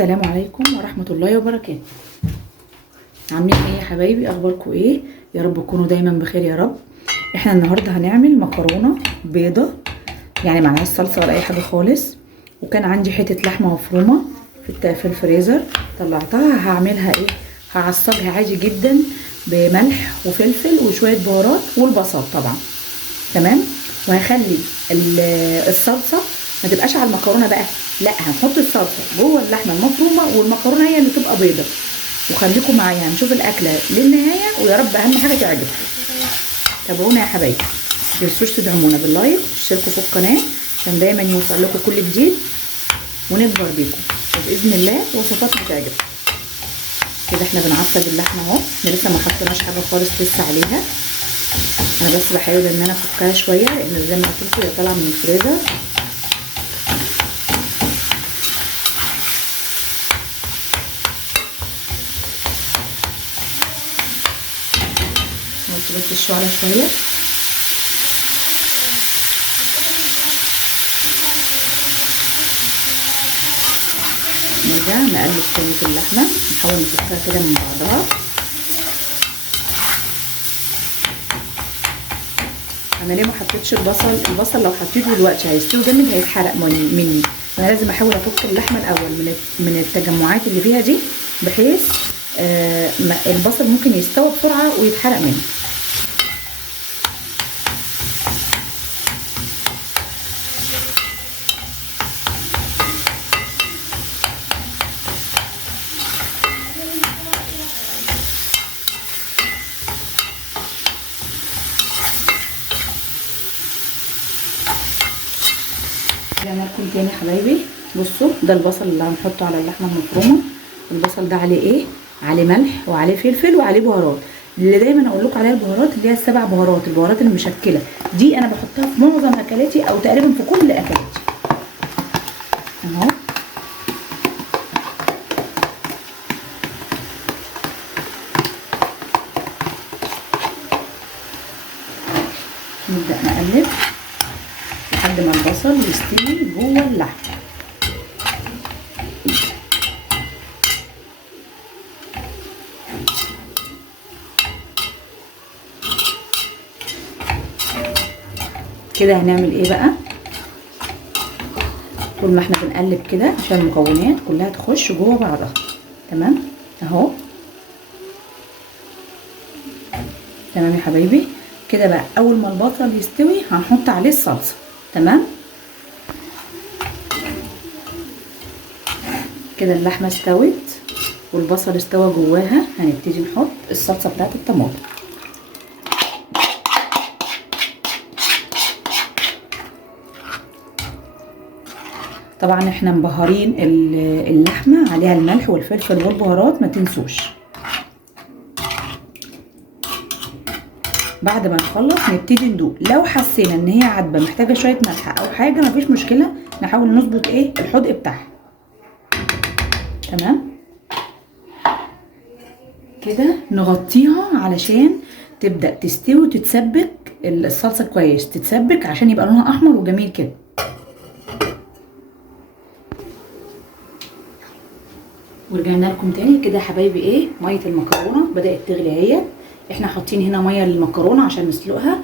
السلام عليكم ورحمة الله وبركاته. عاملين ايه يا حبايبي؟ اخباركم ايه؟ يا رب تكونوا دايما بخير يا رب. احنا النهارده هنعمل مكرونه بيضه، يعني معناها صلصه ولا اي حاجه خالص. وكان عندي حته لحمه مفرومه في الفريزر، طلعتها. هعملها ايه؟ هعصجها عادي جدا بملح وفلفل وشويه بهارات والبصل طبعا، تمام. وهخلي الصلصه ما تبقاش على المكرونه بقى، لا، هنحط الصلصه جوه اللحمه المفرومه والمكرونه هي اللي تبقى بيضه. وخليكم معايا هنشوف الاكله للنهايه، ويا رب اهم حاجه تعجبكم. تابعونا يا حبايبي، متنسوش تدعمونا باللايك وتشتركوا في القناه عشان دايما يوصل لكم كل جديد ونكبر بيكم، وباذن الله وصفاتنا تعجبكم. كده احنا بنعصج اللحمه اهو، احنا لسه ما حطيناش حاجه خالص لسه عليها. انا بس بحاول ان انا افكها شويه لان زي ما قلت لكم هي طالعه من الفريزر. بس الشعرة شوية. نرجع نقلب تاني في اللحمة، نحاول نفكها كده من بعضها. انا ليه ما حطيتش البصل لو حطيته دلوقتي هيستوي جامد، هيتحرق مني. انا لازم احاول افك اللحمة الاول من التجمعات اللي فيها دي، بحيث البصل ممكن يستوي بسرعة ويتحرق مني. رجعنا لكم تاني حبايبي. بصوا ده البصل اللي هنحطه على اللحمه المفرومه. البصل ده عليه ايه؟ عليه ملح وعليه فلفل وعليه بهارات. اللي دايما اقول لكم عليها البهارات اللي هي السبع بهارات، البهارات المشكله دي انا بحطها في معظم اكلاتي او تقريبا في كل اكلاتي اهو. نبدا نقلب لحد ما البصل يستوي جوه اللحم. كده هنعمل ايه بقى؟ طول ما احنا بنقلب كده عشان المكونات كلها تخش جوه بعضها، تمام اهو. تمام يا حبايبي. كده بقى اول ما البصل يستوي هنحط عليه الصلصه، تمام. كده اللحمه استوت والبصل استوى جواها، هنبتدي نحط الصلصه بتاعت الطماطم. طبعا احنا مبهرين اللحمه، عليها الملح والفلفل والبهارات، ما تنسوش. بعد ما نخلص نبتدي ندوق، لو حسينا ان هي عدبه محتاجه شويه ملح او حاجه مفيش مشكله، نحاول نظبط ايه الحدق بتاعها، تمام. كده نغطيها علشان تبدا تستوي وتتسبك الصلصه كويس، تتسبك عشان يبقى لونها احمر وجميل كده. ورجعنا لكم تاني. كده يا حبايبي ايه، ميه المكرونه بدات تغلي اهي. احنا حاطين هنا ميه للمكرونه عشان نسلقها،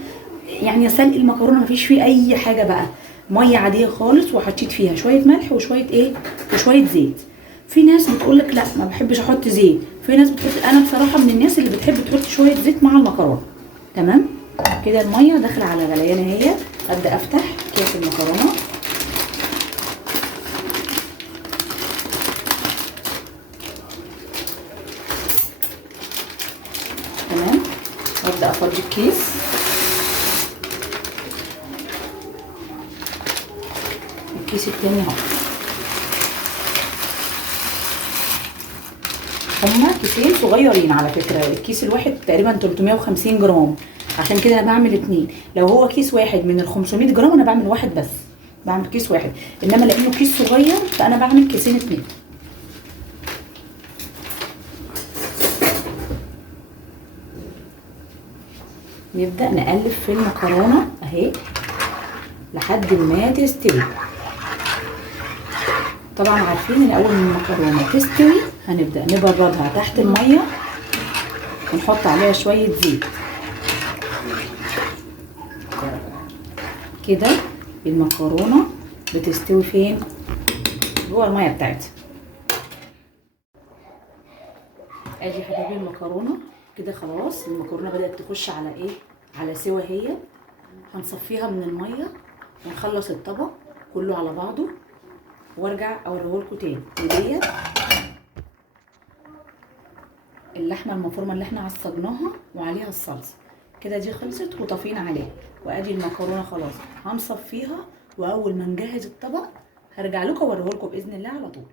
يعني سلق المكرونه مفيش فيه اي حاجه بقى، ميه عاديه خالص. وحطيت فيها شويه ملح وشويه ايه وشويه زيت. في ناس بتقول لك لا ما بحبش احط زيت، في ناس بتحط، انا بصراحه من الناس اللي بتحب تحط شويه زيت مع المكرونه، تمام. كده الميه داخله على غليان اهي. ابدا افتح كيس المكرونه، تمام. وابدا افضي الكيس. الكيس التاني اهو. هما كيسين صغيرين على فكره، الكيس الواحد تقريبا 350 جرام، عشان كده انا بعمل اتنين. لو هو كيس واحد من ال 500 جرام انا بعمل واحد بس، بعمل كيس واحد. انما لانه كيس صغير فانا بعمل كيسين اتنين. نبدأ نقلب في المكرونة اهي لحد ما تستوي. طبعا عارفين ان اول ما المكرونه تستوي هنبدا نبردها تحت الميه ونحط عليها شويه زيت كده. المكرونه بتستوي فين؟ جوه الميه بتاعتها. ادي يا حبايبي المكرونه كده خلاص. المكرونه بدات تخش على ايه؟ على سوا. هي هنصفيها من الميه ونخلص الطبق كله على بعضه وارجع اوريهولكوا تاني. وديت اللحمه المفرومه اللي احنا عصجناها وعليها الصلصه كده. دي خلصت وطفينا عليها. وادي المكرونه خلاص هنصفيها، واول ما نجهز الطبق هرجع لكم اوريهولكوا باذن الله على طول.